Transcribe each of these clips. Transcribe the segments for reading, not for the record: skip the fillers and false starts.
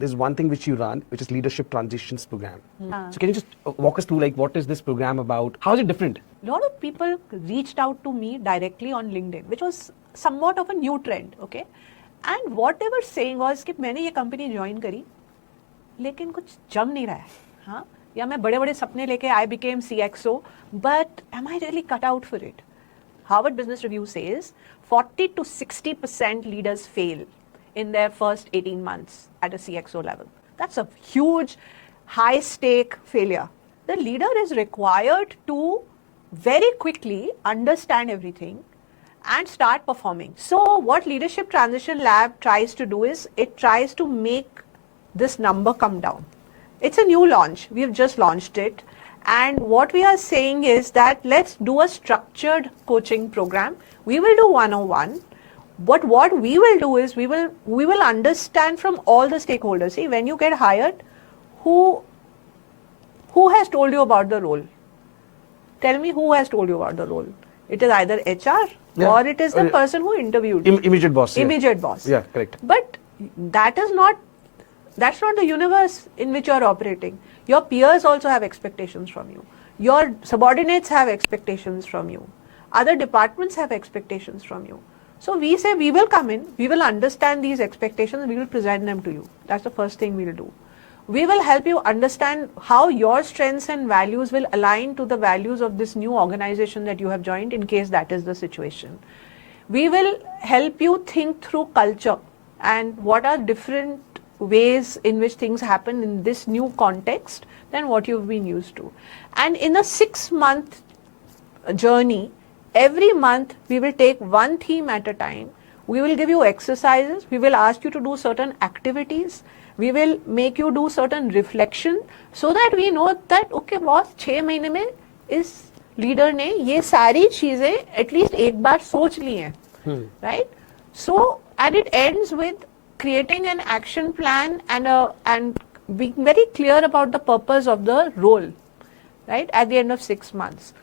there's one thing which you run, which is Leadership Transitions Program. So can you just walk us through, like, what is this program about? How is it different? A lot of people reached out to me directly on LinkedIn, which was somewhat of a new trend, okay? And what they were saying was कि मैंने ये company join करी, लेकिन कुछ जम नहीं रहा है, हाँ? या मैं बड़े-बड़े सपने लेके I became CXO, but am I really cut out for it? Harvard Business Review says 40 to 60% leaders fail in their first 18 months at a CXO level. That's a huge, high-stake failure. The leader is required to very quickly understand everything and start performing. So what Leadership Transition Lab tries to do is, it tries to make this number come down. It's a new launch. We've just launched it. And what we are saying is that let's do a structured coaching program. We will do one-on-one. But what we will do is we will understand from all the stakeholders. See, when you get hired, who has told you about the role? Tell me who has told you about the role. It is either HR or it is the person who interviewed. Immediate boss. Immediate boss. Yeah, correct. But that's not the universe in which you are operating. Your peers also have expectations from you. Your subordinates have expectations from you. Other departments have expectations from you. So we say we will come in, we will understand these expectations, we will present them to you. That's the first thing we will do. We will help you understand how your strengths and values will align to the values of this new organization that you have joined, in case that is the situation. We will help you think through culture and what are different ways in which things happen in this new context than what you've been used to. And in a 6-month journey, every month we will take one theme at a time. We will give you exercises. We will ask you to do certain activities. We will make you do certain reflection so that we know that, okay, boss, 6 महीने में इस leader ने ये सारी चीजें at least एक बार सोच ली हैं, right? So, and it ends with creating an action plan and being very clear about the purpose of the role, right, at the end of 6 months.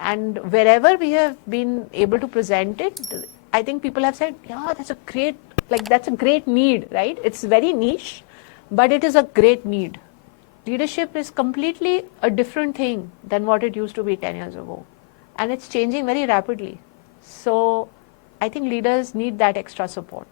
And wherever we have been able to present it, I think people have said, yeah, that's a great need, right? It's very niche, but it is a great need. Leadership is completely a different thing than what it used to be 10 years ago. And it's changing very rapidly. So I think leaders need that extra support.